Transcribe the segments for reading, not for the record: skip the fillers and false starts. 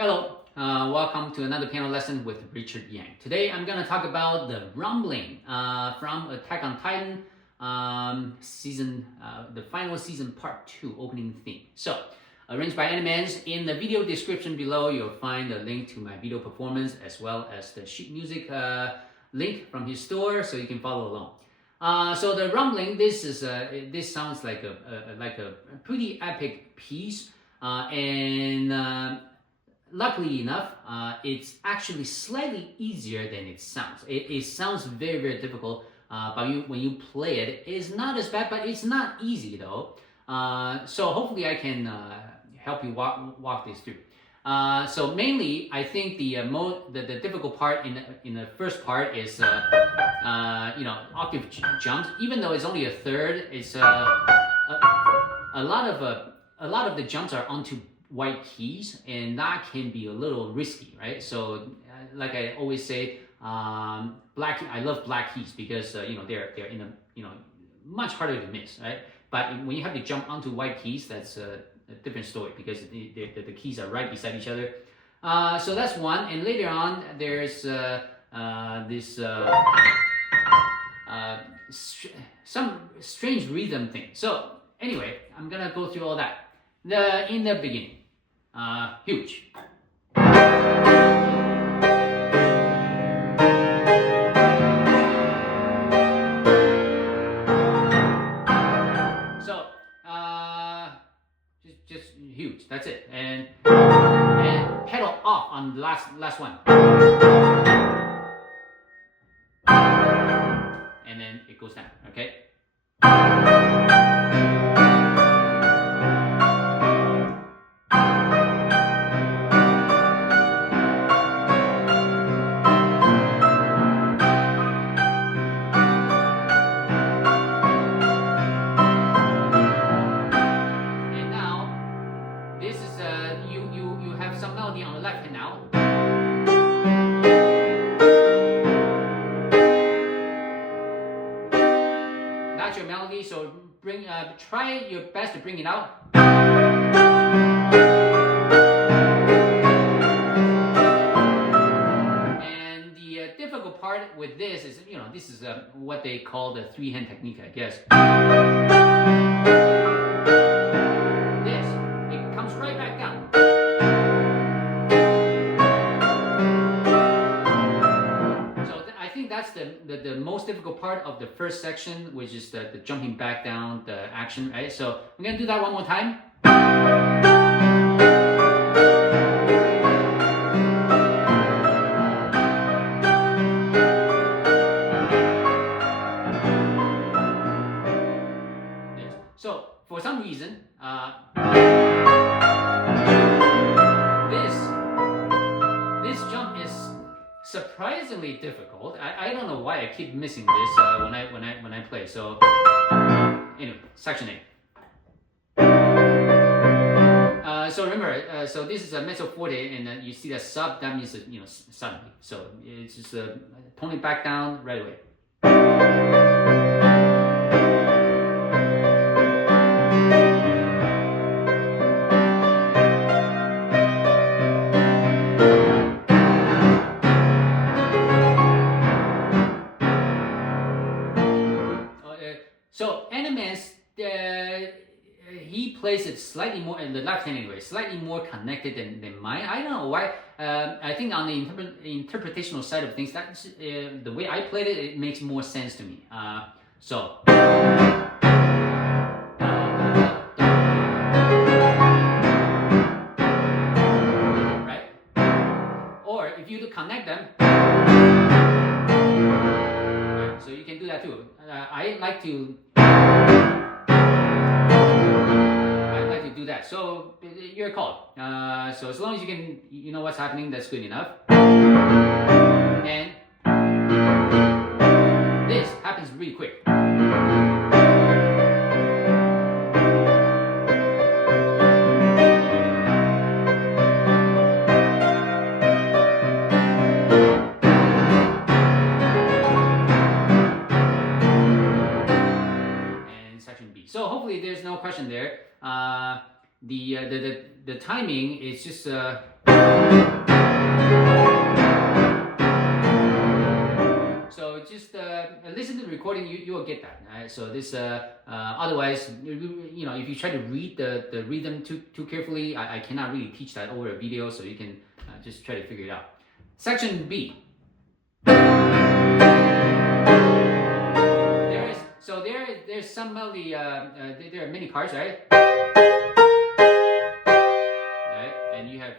Hello, welcome to another piano lesson with Richard Yang. Today I'm going to talk about the rumbling from Attack on Titan season, the final season part 2 opening theme. So, arranged by Animenz. In the video description below, you'll find a link to my video performance as well as the sheet music link from his store, so you can follow along. So the rumbling, this sounds like a pretty epic piece, and luckily enough, it's actually slightly easier than it sounds. It sounds very, very difficult, but when you play it, it's not as bad, but it's not easy though. So hopefully I can help you walk this through. So mainly, I think the difficult part in the first part is octave jumps. Even though it's only a third, it's a lot of the jumps are onto white keys, and that can be a little risky, right? So, like I always say, I love black keys because they're in a much harder to miss, right? But when you have to jump onto white keys, that's a different story because the keys are right beside each other. So that's one, and later on there's some strange rhythm thing. So anyway, I'm gonna go through all that. In the beginning. Huge. So, just huge. That's it. And pedal off on the last one. And then it goes down. Okay. You have some melody on the left hand now. That's your melody, so try your best to bring it out. And the difficult part with this is, this is what they call the three-hand technique, I guess. That's the most difficult part of the first section, which is the jumping back down, the action, right? So we're gonna do that one more time. So for some reason, this jump is surprisingly difficult. I don't know why I keep missing this when I play. So anyway, section A. So remember, so this is a mezzo forte, and then you see that sub. That means suddenly. So it's just tone it back down right away. So Animenz, he plays it slightly more in the left hand anyway, slightly more connected than mine. I don't know why. I think on the interpretational side of things, that's the way I played it. It makes more sense to me. So. Right? Or if you connect them. So you can do that too. I like to do that. So your call. So as long as you know what's happening, that's good enough. And this happens really quick. So hopefully there's no question there. the timing is just so just listen to the recording, you will get that. Right? So this otherwise, you know, if you try to read the rhythm too carefully, I cannot really teach that over a video, so you can just try to figure it out. Section B. There's some of the there are many parts, right? Right, and you have.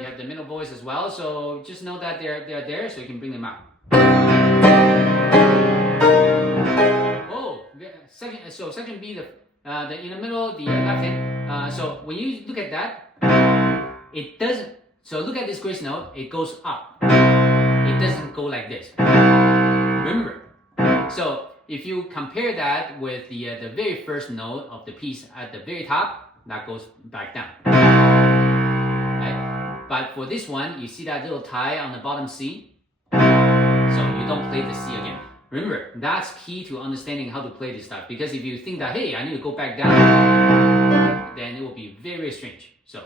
You have the middle voice as well, so just know that they're there, so you can bring them out. Oh, section B, the in the middle, the left hand. So when you look at that, it doesn't. So look at this grace note; it goes up. It doesn't go like this. Remember. So if you compare that with the very first note of the piece at the very top, that goes back down. Right? But for this one, you see that little tie on the bottom C, so you don't play the C again. Remember, that's key to understanding how to play this stuff. Because if you think that, hey, I need to go back down, then it will be very, very strange. So.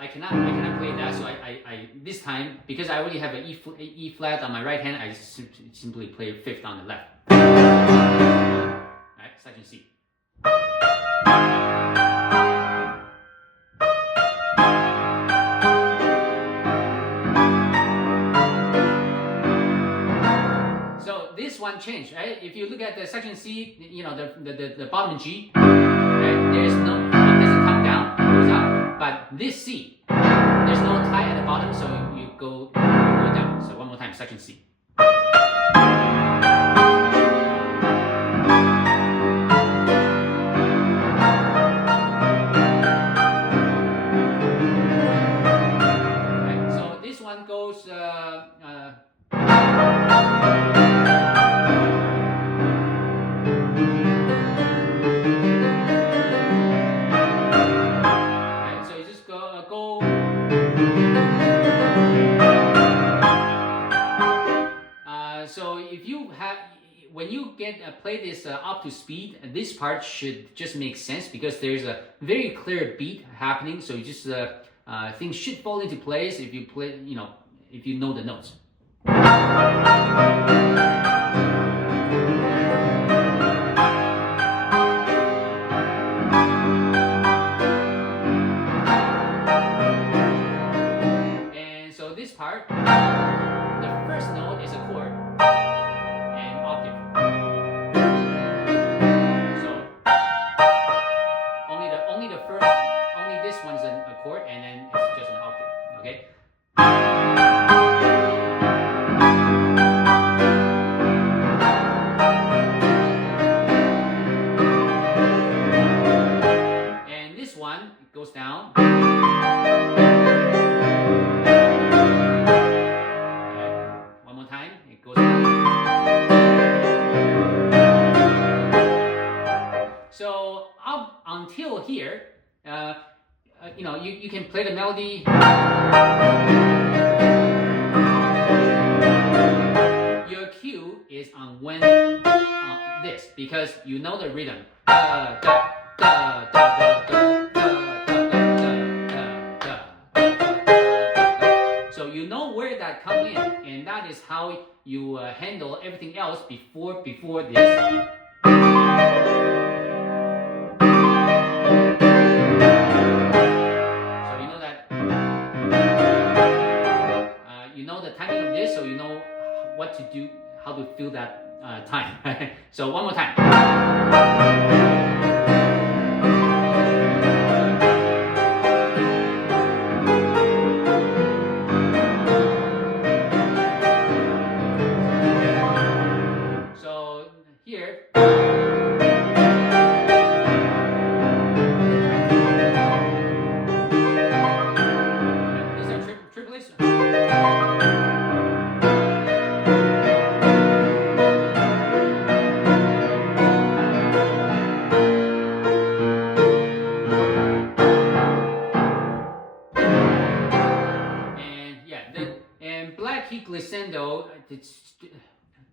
I cannot play that, so I this time, because I already have an E flat on my right hand, I simply play fifth on the left. Alright, section C. So this one changed, right? If you look at the section C, you know, the bottom G, right? There's no, it doesn't come down, it goes up. But this C, there's no tie at the bottom, so you go down. So one more time, section C. Right, so this one goes. So if you have, when you play this up to speed, this part should just make sense because there's a very clear beat happening. So you just things should fall into place if you play, you know, if you know the notes. And so this part, the first note is a chord. This one's a chord, and then it's just an octave. Okay. And this one goes down. Okay. One more time. It goes down. So up until here. You know, you can play the melody. Your cue is on when this, because you know the rhythm. So you know where that comes in, and that is how you handle everything else before this. The timing of this, so you know what to do, how to feel that time. So one more time.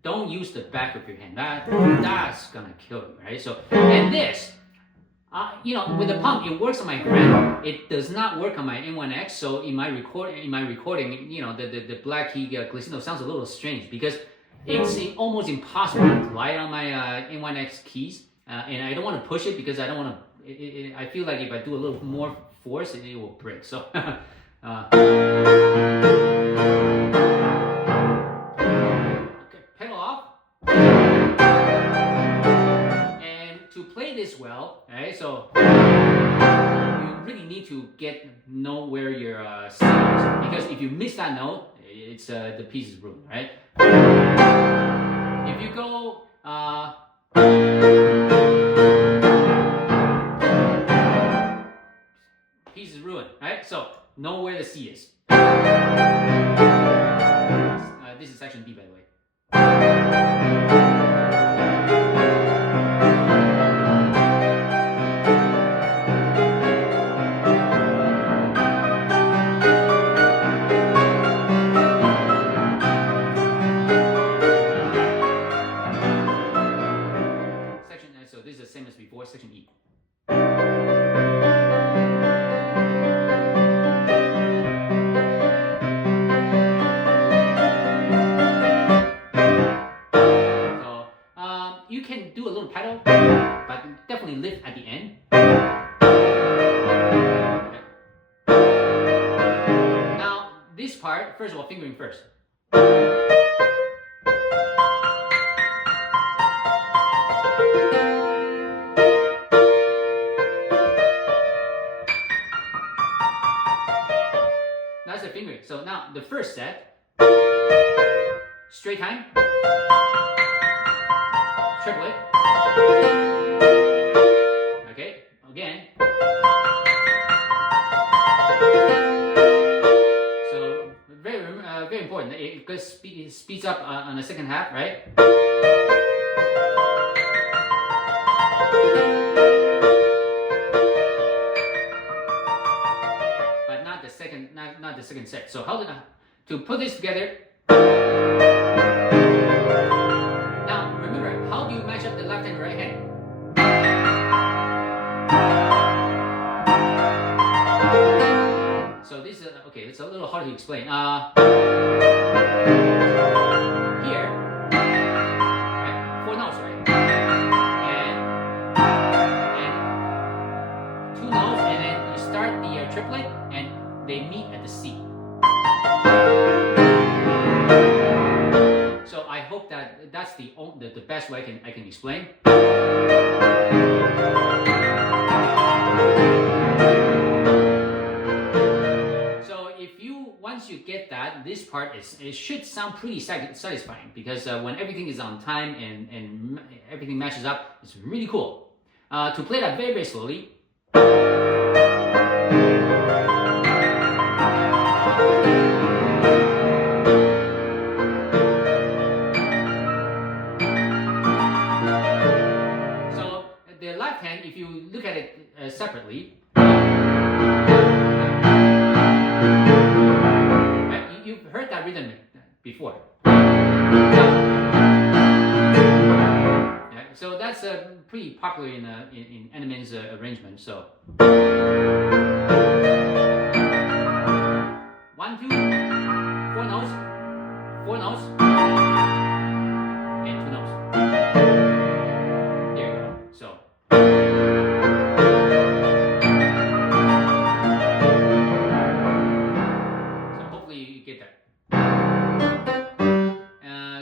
don't use the back of your hand. That's gonna kill you, right? So, and this, with the pump, it works on my Grand. It does not work on my N1X. So in my recording, the black key glissando sounds a little strange because it's almost impossible to glide on my N1X keys, and I don't want to push it because I don't want to. I feel like if I do a little more force, it will break. So. Pedal off, and to play this well, right? So you really need to know where your C is, because if you miss that note, it's the piece is ruined, right? If you go piece is ruined, right? So know where the C is. This is section B, by the way. So this is the same as before, section E. You can do a little pedal, but definitely lift at the end. Okay. Now, this part, first of all, fingering first. That's the fingering. So now, the first set, straight time. Triplet. Okay, again. So very important. It speeds up on the second half, right? But not the second set. So to put this together? How do you match up the left and right hand? So this is okay. It's a little hard to explain. Here, right, 4 notes, right? And 2 notes, and then you start the triplet, and they meet at the C. So I hope that's the best way I can explain. So once you get that, this part it should sound pretty satisfying, because when everything is on time and everything matches up, it's really cool. To play that very, very slowly. If you look at it separately, right, you've heard that rhythm before. Yeah, so that's pretty popular in Animenz arrangement. So 1, 2, 4 notes, 4 notes, and 2 notes. There you go. So.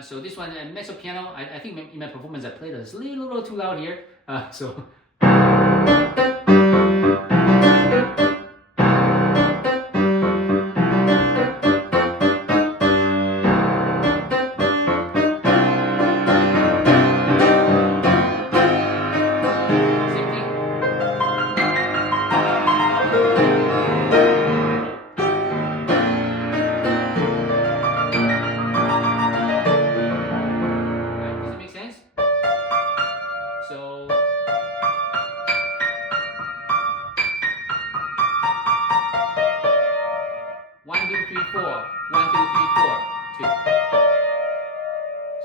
So this one, mezzo piano, I think in my performance I played a little too loud here. So.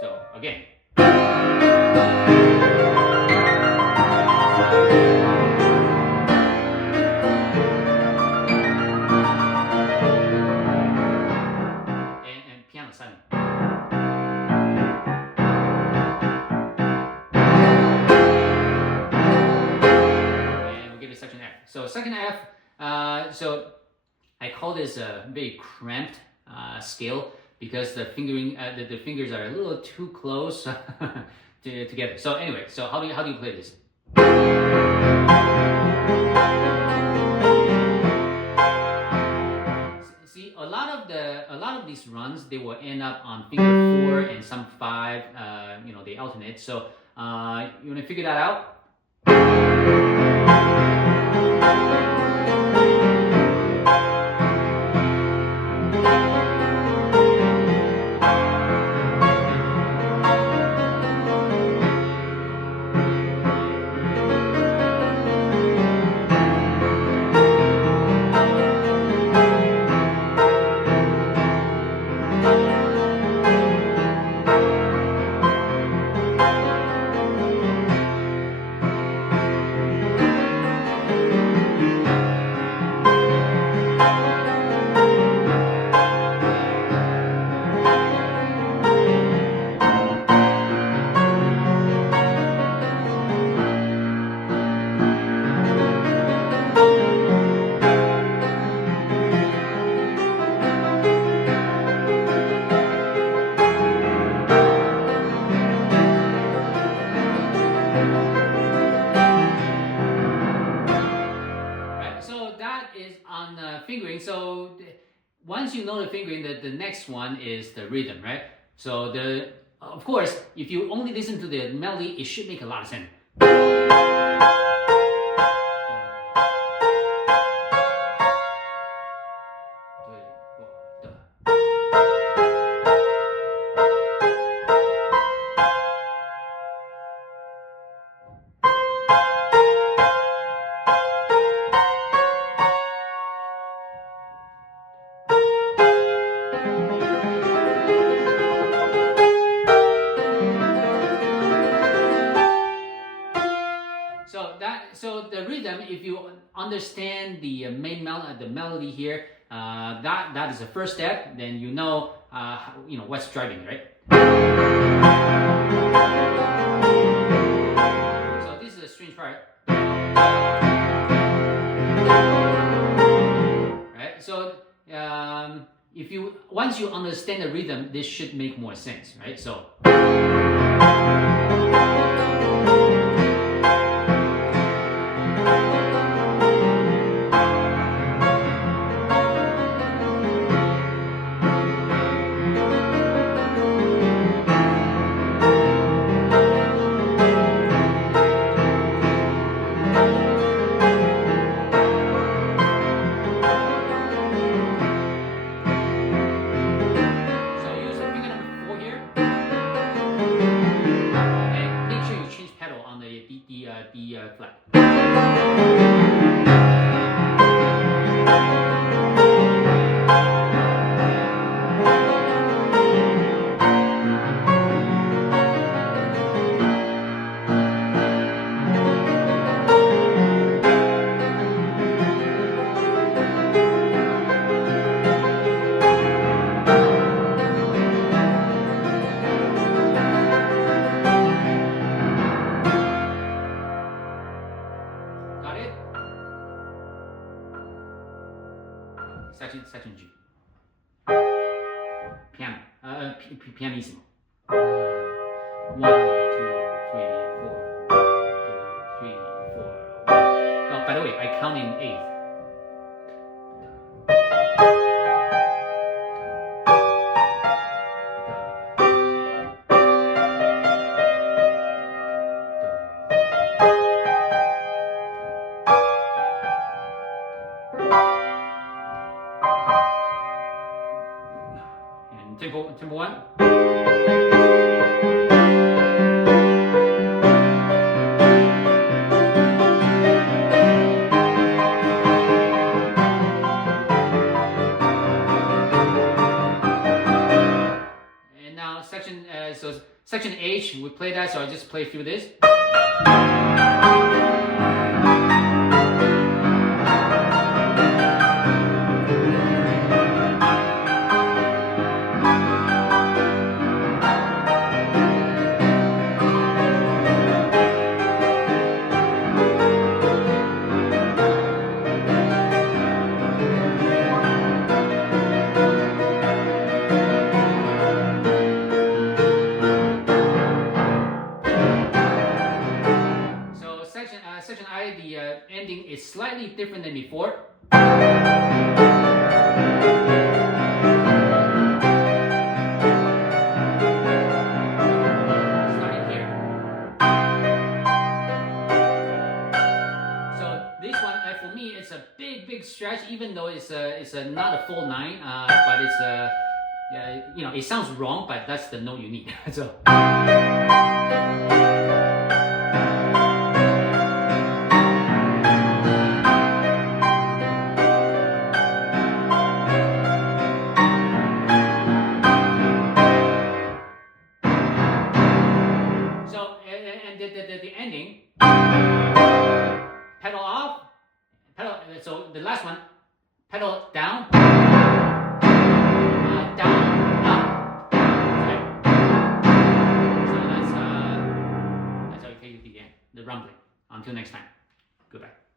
So again. And piano silent. And we'll give it section F. So second F, so I call this a very cramped scale because the fingering, the fingers are a little too close together. So anyway, so how do you play this? See, a lot of these runs, they will end up on finger 4 and some 5. They alternate. So you want to figure that out. On fingering, so once you know the fingering, the next one is the rhythm, right? So of course, if you only listen to the melody, it should make a lot of sense. So the rhythm, if you understand the main melody here, that is the first step. Then you know what's driving, right? So this is a string part, right? So once you understand the rhythm, this should make more sense, right? So. B flat. Section G. Piano. Pianissimo. 1, 2, 3, 4. 1, 2, 3, 4. Oh, by the way, I count in eighth. Tempo 1. Section H, we play that, so I just play through this. Section I, the ending is slightly different than before. Starting here. So this one, for me, it's a big stretch, even though it's not a full 9, but it's yeah, it sounds wrong, but that's the note you need. So. The ending, pedal off, pedal, so the last one, pedal down, down, up, okay. So that's how you take it to the end, the rumbling. Until next time, goodbye.